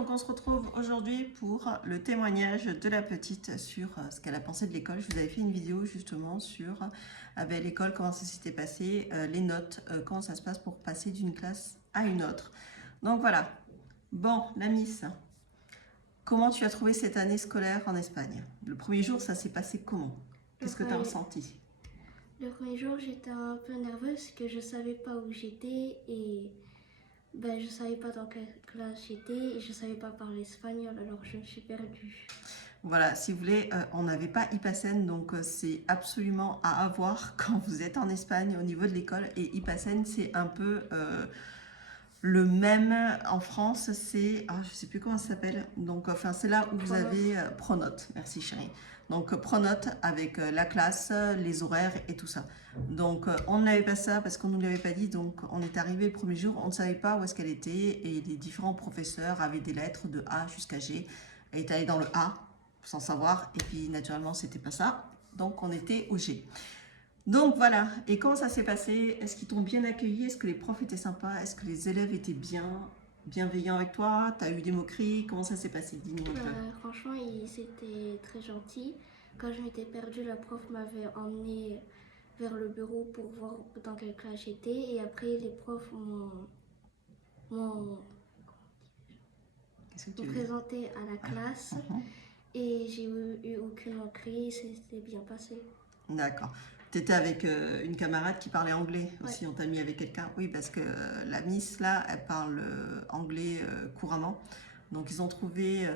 donc on se retrouve aujourd'hui pour le témoignage de la petite sur ce qu'elle a pensé de l'école. Je vous avais fait une vidéo justement sur l'école, comment ça s'était passé, les notes, comment ça se passe pour passer d'une classe à une autre. Donc voilà. Bon, la Miss, comment tu as trouvé cette année scolaire en Espagne? Le premier jour, ça s'est passé comment? Qu'est-ce que tu as ressenti? Le premier jour, j'étais un peu nerveuse parce que je ne savais pas où j'étais et je ne savais pas dans quelle classe j'étais et je ne savais pas parler espagnol, alors je me suis perdue. Voilà, si vous voulez, on n'avait pas Ipasen, donc c'est absolument à avoir quand vous êtes en Espagne au niveau de l'école. Et Ipasen, c'est un peu le même en France, c'est, je ne sais plus comment ça s'appelle, donc enfin c'est là où vous avez Pronote, merci chérie. Donc Pronote avec la classe, les horaires et tout ça. Donc on n'avait pas ça parce qu'on ne nous l'avait pas dit, donc on est arrivé le premier jour, on ne savait pas où est-ce qu'elle était et les différents professeurs avaient des lettres de A jusqu'à G. Elle est allée dans le A sans savoir et puis naturellement c'était pas ça, donc on était au G. Donc voilà, et comment ça s'est passé? Est-ce qu'ils t'ont bien accueilli? Est-ce que les profs étaient sympas? Est-ce que les élèves étaient bienveillants avec toi? T'as eu des moqueries? Comment ça s'est passé? Dis-nous un peu. Franchement, ils étaient très gentils. Quand je m'étais perdue, la prof m'avait emmenée vers le bureau pour voir dans quelle classe j'étais et après les profs m'ont présenté à la classe et j'ai eu aucune moquerie, c'était bien passé. D'accord. Tu étais avec une camarade qui parlait anglais aussi, Ouais. on t'a mis avec quelqu'un? Oui, parce que la Miss, là, elle parle anglais couramment. Donc ils ont trouvé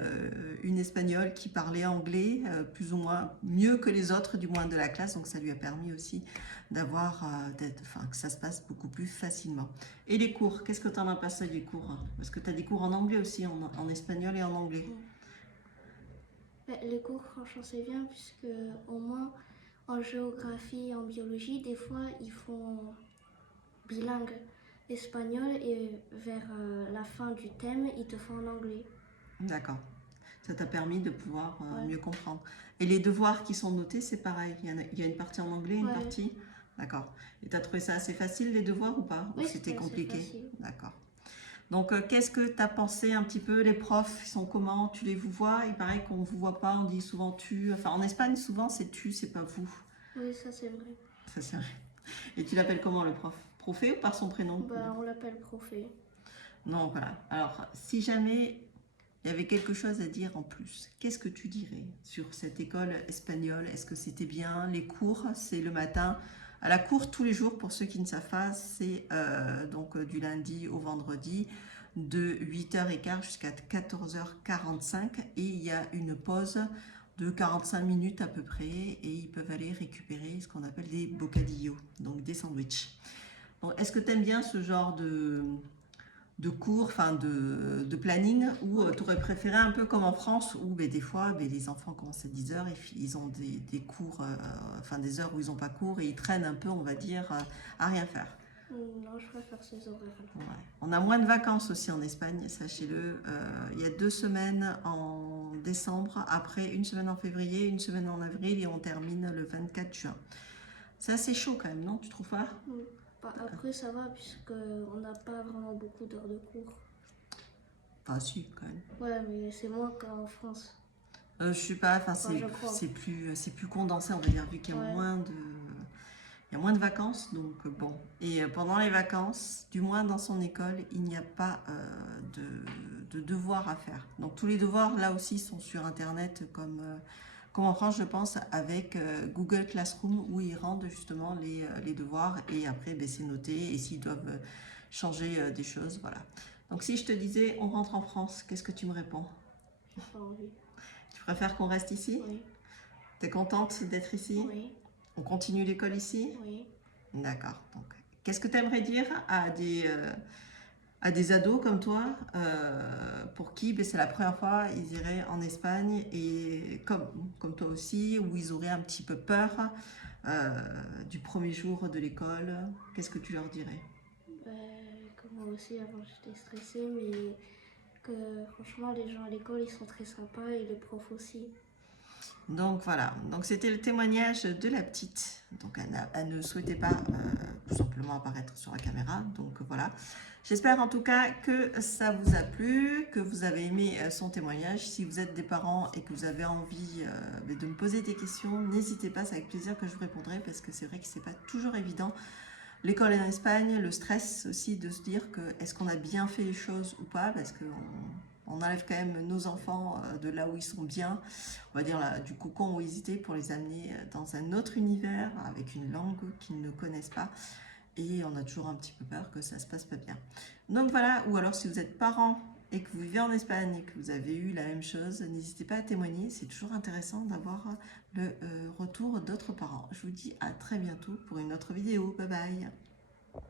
une espagnole qui parlait anglais plus ou moins mieux que les autres, du moins de la classe. Donc ça lui a permis aussi d'avoir, que ça se passe beaucoup plus facilement. Et les cours, qu'est-ce que tu en as passé des cours? Parce que tu as des cours en anglais aussi, en espagnol et en anglais. Les cours, franchement, c'est bien puisque au moins en géographie et en biologie, des fois, ils font bilingue espagnol et vers la fin du thème, ils te font en anglais. D'accord. Ça t'a permis de pouvoir mieux comprendre. Et les devoirs qui sont notés, c'est pareil. Il y a une partie en anglais, une partie. D'accord. Et tu as trouvé ça assez facile, les devoirs ou pas? Oui, ou c'était compliqué? facile. D'accord. Donc, qu'est-ce que tu as pensé un petit peu? Les profs, ils sont comment? Tu les vous vois? Il paraît qu'on ne vous voit pas, on dit souvent tu. Enfin, en Espagne, souvent, c'est tu, c'est pas vous. Oui, ça c'est vrai. Ça, c'est vrai. Et tu l'appelles comment, le prof? Profé ou par son prénom? On l'appelle profé. Non, voilà. Alors, si jamais il y avait quelque chose à dire en plus, qu'est-ce que tu dirais sur cette école espagnole? Est-ce que c'était bien? Les cours, c'est le matin. À la cour, tous les jours, pour ceux qui ne savent pas, c'est du lundi au vendredi, de 8h15 jusqu'à 14h45. Et il y a une pause de 45 minutes à peu près. Et ils peuvent aller récupérer ce qu'on appelle des bocadillos, donc des sandwichs. Est-ce que tu aimes bien ce genre de cours, enfin de planning, ou tu aurais préféré un peu comme en France où des fois les enfants commencent à 10h et ils ont des cours, des heures où ils n'ont pas cours et ils traînent un peu, on va dire, à rien faire. Non, je préfère ces horaires. Ouais. On a moins de vacances aussi en Espagne, sachez-le. Il y a 2 semaines en décembre, après une semaine en février, une semaine en avril et on termine le 24 juin. C'est assez chaud quand même, non? Tu trouves pas? Après, ça va, puisqu'on n'a pas vraiment beaucoup d'heures de cours. Enfin, si, quand même. Ouais, mais c'est moins qu'en France. Je sais pas, c'est plus condensé, on va dire, vu qu'il y a moins de vacances, donc bon. Et pendant les vacances, du moins dans son école, il n'y a pas de devoirs à faire. Donc tous les devoirs, là aussi, sont sur Internet, comme en France, je pense, avec Google Classroom, où ils rendent justement les devoirs, et après, c'est noté, et s'ils doivent changer des choses, voilà. Donc si je te disais, on rentre en France, qu'est-ce que tu me réponds? J'ai pas envie. Tu préfères qu'on reste ici? Oui. T'es contente d'être ici? Oui. On continue l'école ici? Oui. D'accord. Donc, qu'est-ce que tu aimerais dire à des ados comme toi, pour qui c'est la première fois ils iraient en Espagne et comme toi aussi, où ils auraient un petit peu peur du premier jour de l'école? Qu'est-ce que tu leur dirais? Comme moi aussi, avant j'étais stressée, mais que franchement les gens à l'école ils sont très sympas et les profs aussi. Donc voilà, donc c'était le témoignage de la petite. Donc elle ne souhaitait pas tout simplement apparaître sur la caméra. Donc voilà, j'espère en tout cas que ça vous a plu, que vous avez aimé son témoignage. Si vous êtes des parents et que vous avez envie de me poser des questions, n'hésitez pas, c'est avec plaisir que je vous répondrai parce que c'est vrai que c'est pas toujours évident. L'école en Espagne, le stress aussi de se dire que est-ce qu'on a bien fait les choses ou pas, parce qu'on on enlève quand même nos enfants de là où ils sont bien, on va dire là, du cocon où ils étaient, pour les amener dans un autre univers avec une langue qu'ils ne connaissent pas. Et on a toujours un petit peu peur que ça se passe pas bien. Donc voilà, ou alors si vous êtes parent et que vous vivez en Espagne et que vous avez eu la même chose, n'hésitez pas à témoigner, c'est toujours intéressant d'avoir le retour d'autres parents. Je vous dis à très bientôt pour une autre vidéo, bye bye.